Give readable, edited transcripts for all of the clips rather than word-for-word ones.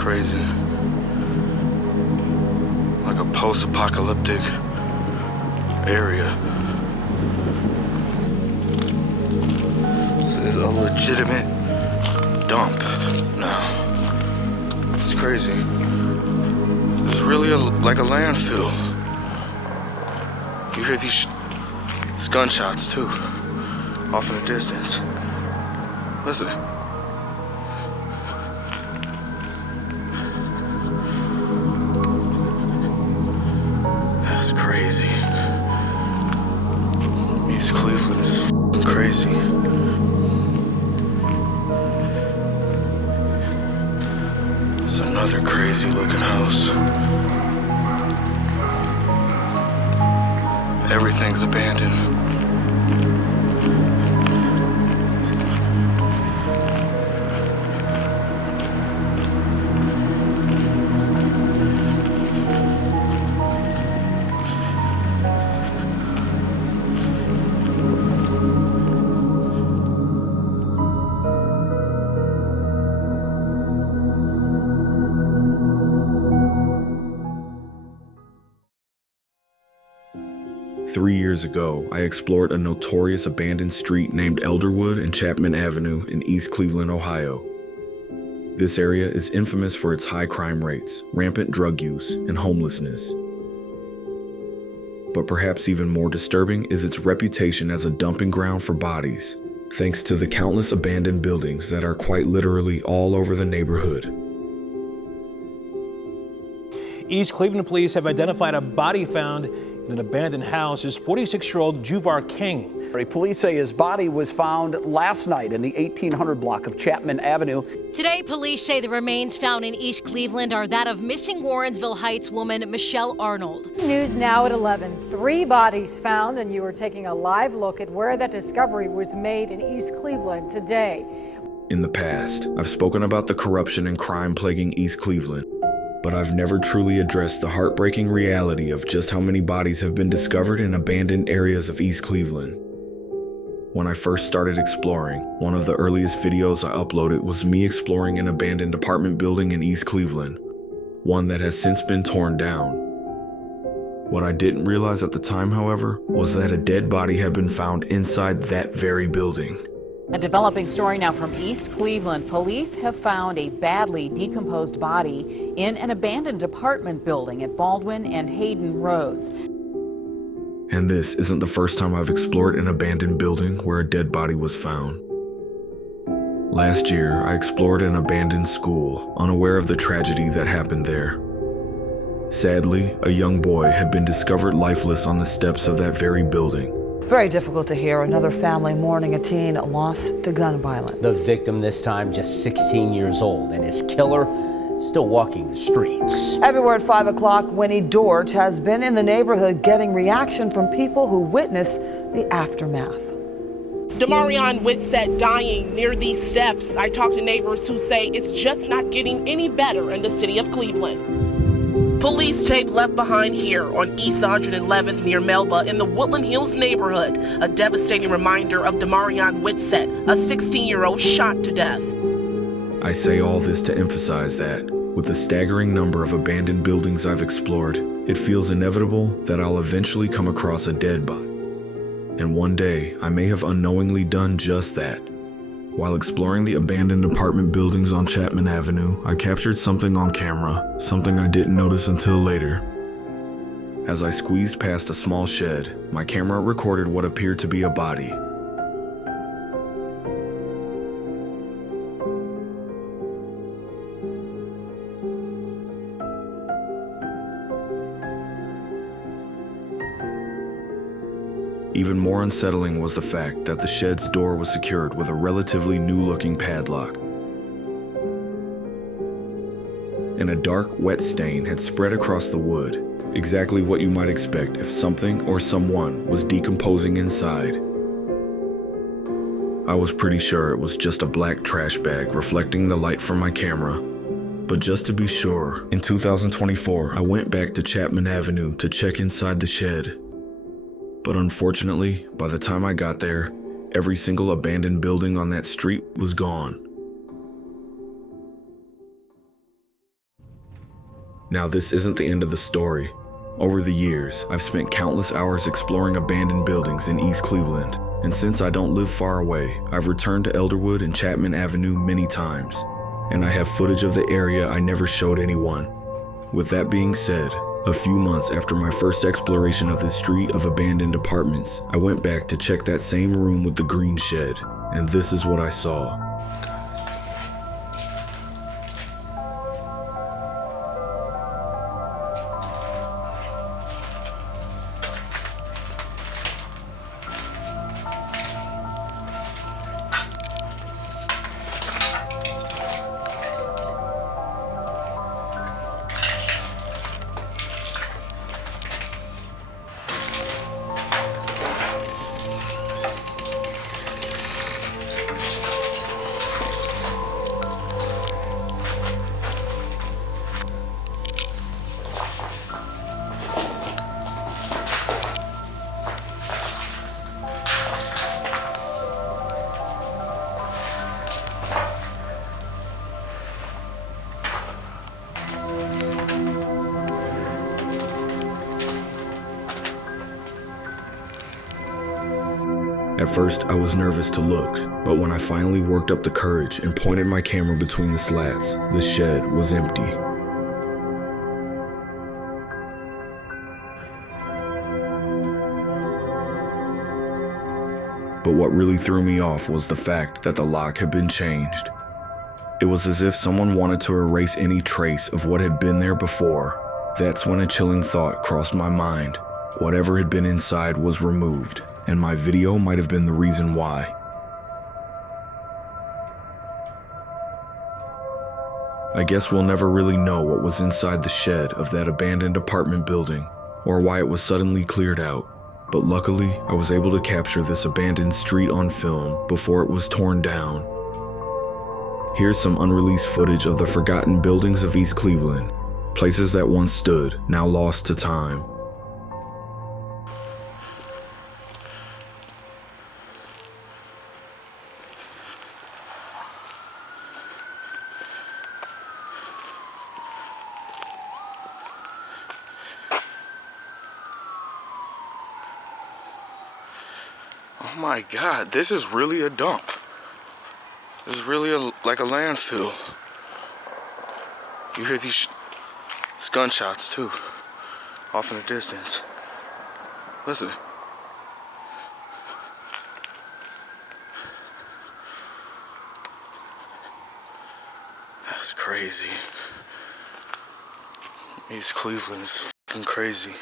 crazy. Like a post-apocalyptic area. This is a legitimate dump now. It's crazy. It's really like a landfill. You hear these gunshots too, off in the distance. Listen. That's crazy. East Cleveland is f***ing crazy. It's another crazy looking house. Everything's abandoned. Three years ago, I explored a notorious abandoned street named Elderwood and Chapman Avenue in East Cleveland, Ohio. This area is infamous for its high crime rates, rampant drug use, and homelessness. But perhaps even more disturbing is its reputation as a dumping ground for bodies, thanks to the countless abandoned buildings that are quite literally all over the neighborhood. East Cleveland police have identified a body found in an abandoned house is 46-year-old Juvar King. Police say his body was found last night in the 1800 block of Chapman Avenue. Today, police say the remains found in East Cleveland are that of missing Warrensville Heights woman Michelle Arnold. News now at 11. 3 bodies found, and you are taking a live look at where that discovery was made in East Cleveland today. In the past, I've spoken about the corruption and crime plaguing East Cleveland, but I've never truly addressed the heartbreaking reality of just how many bodies have been discovered in abandoned areas of East Cleveland. When I first started exploring, one of the earliest videos I uploaded was me exploring an abandoned apartment building in East Cleveland, one that has since been torn down. What I didn't realize at the time, however, was that a dead body had been found inside that very building. A developing story now from East Cleveland. Police have found a badly decomposed body in an abandoned apartment building at Baldwin and Hayden Roads. And this isn't the first time I've explored an abandoned building where a dead body was found. Last year, I explored an abandoned school, unaware of the tragedy that happened there. Sadly, a young boy had been discovered lifeless on the steps of that very building. Very difficult to hear another family mourning a teen lost to gun violence. The victim this time just 16 years old, and his killer still walking the streets. Everywhere at 5 o'clock, Winnie Dorch has been in the neighborhood getting reaction from people who witnessed the aftermath. Damarion Whitsett dying near these steps. I talked to neighbors who say it's just not getting any better in the city of Cleveland. Police tape left behind here on East 111th near Melba in the Woodland Hills neighborhood. A devastating reminder of Damarion Whitsett, a 16-year-old shot to death. I say all this to emphasize that, with the staggering number of abandoned buildings I've explored, it feels inevitable that I'll eventually come across a dead body. And one day, I may have unknowingly done just that. While exploring the abandoned apartment buildings on Chapman Avenue, I captured something on camera, something I didn't notice until later. As I squeezed past a small shed, my camera recorded what appeared to be a body. Even more unsettling was the fact that the shed's door was secured with a relatively new-looking padlock. And a dark, wet stain had spread across the wood, exactly what you might expect if something or someone was decomposing inside. I was pretty sure it was just a black trash bag reflecting the light from my camera. But just to be sure, in 2024, I went back to Chapman Avenue to check inside the shed. But unfortunately, by the time I got there, every single abandoned building on that street was gone. Now, this isn't the end of the story. Over the years, I've spent countless hours exploring abandoned buildings in East Cleveland, and since I don't live far away, I've returned to Elderwood and Chapman Avenue many times, and I have footage of the area I never showed anyone. With that being said, a few months after my first exploration of this street of abandoned apartments, I went back to check that same room with the green shed, and this is what I saw. At first, I was nervous to look, but when I finally worked up the courage and pointed my camera between the slats, the shed was empty. But what really threw me off was the fact that the lock had been changed. It was as if someone wanted to erase any trace of what had been there before. That's when a chilling thought crossed my mind. Whatever had been inside was removed, and my video might have been the reason why. I guess we'll never really know what was inside the shed of that abandoned apartment building, or why it was suddenly cleared out, but luckily I was able to capture this abandoned street on film before it was torn down. Here's some unreleased footage of the forgotten buildings of East Cleveland, places that once stood, now lost to time. Oh my God, this is really a dump. This is really like a landfill. You hear these gunshots too, off in the distance. Listen. That's crazy. East Cleveland is fucking crazy.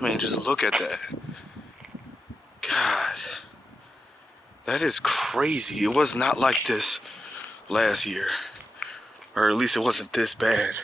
I mean, just look at that. God. That is crazy. It was not like this last year. Or at least it wasn't this bad.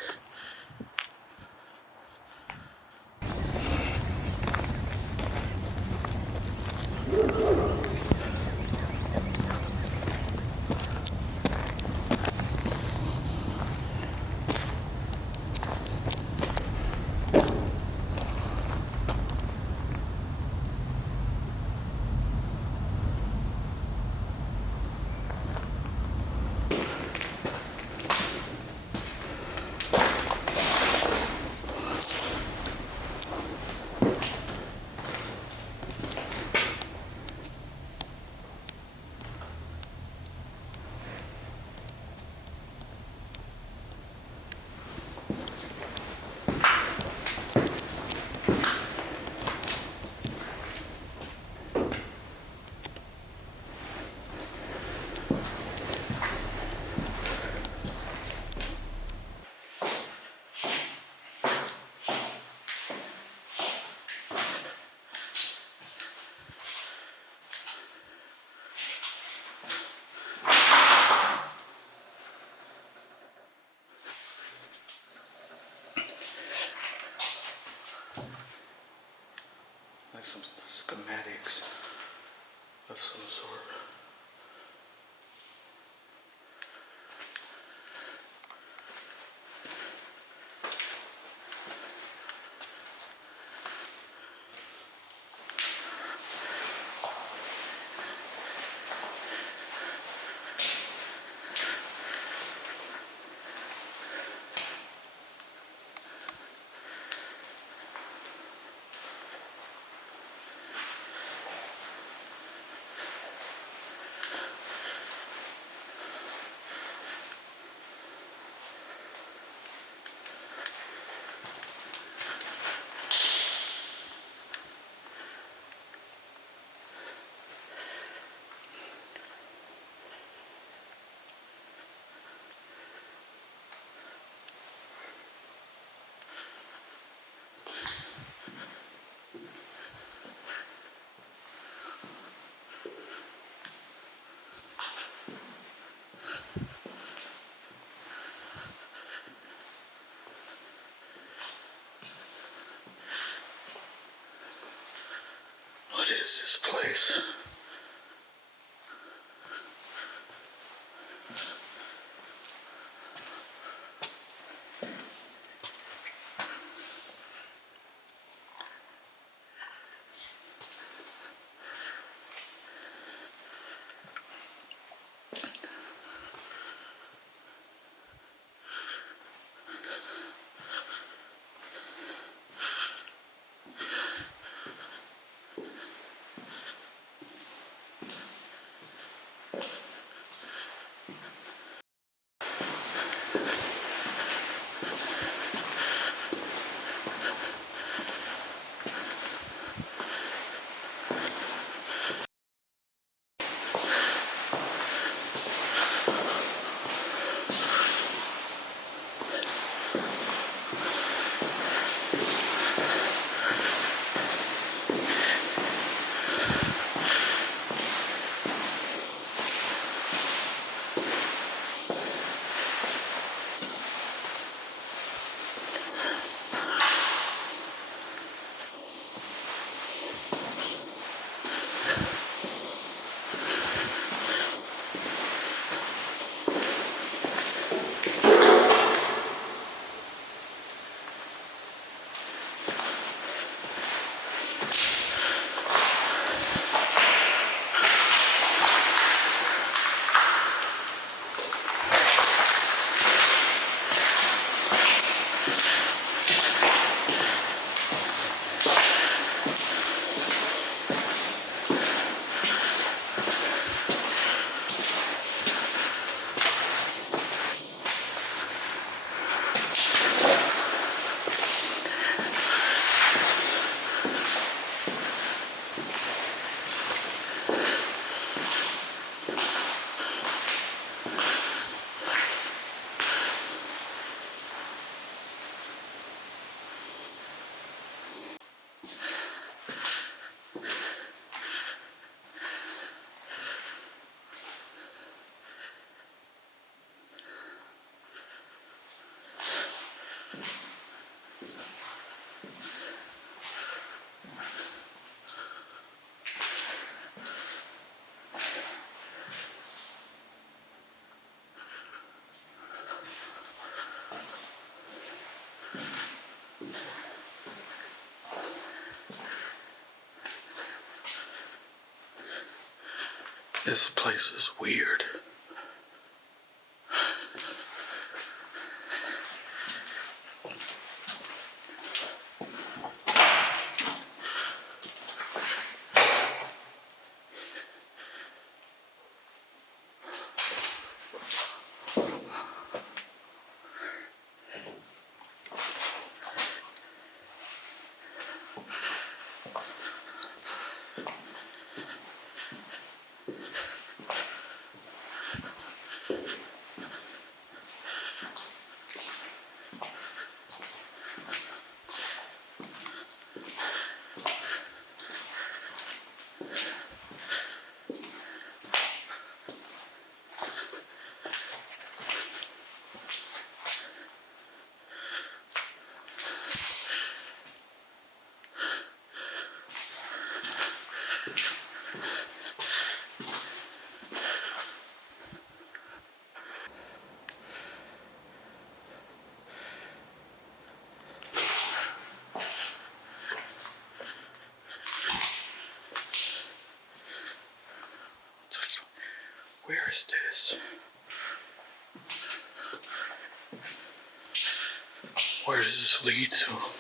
schematics of some sort. What is this place? This place is weird. is this? Where does this lead to?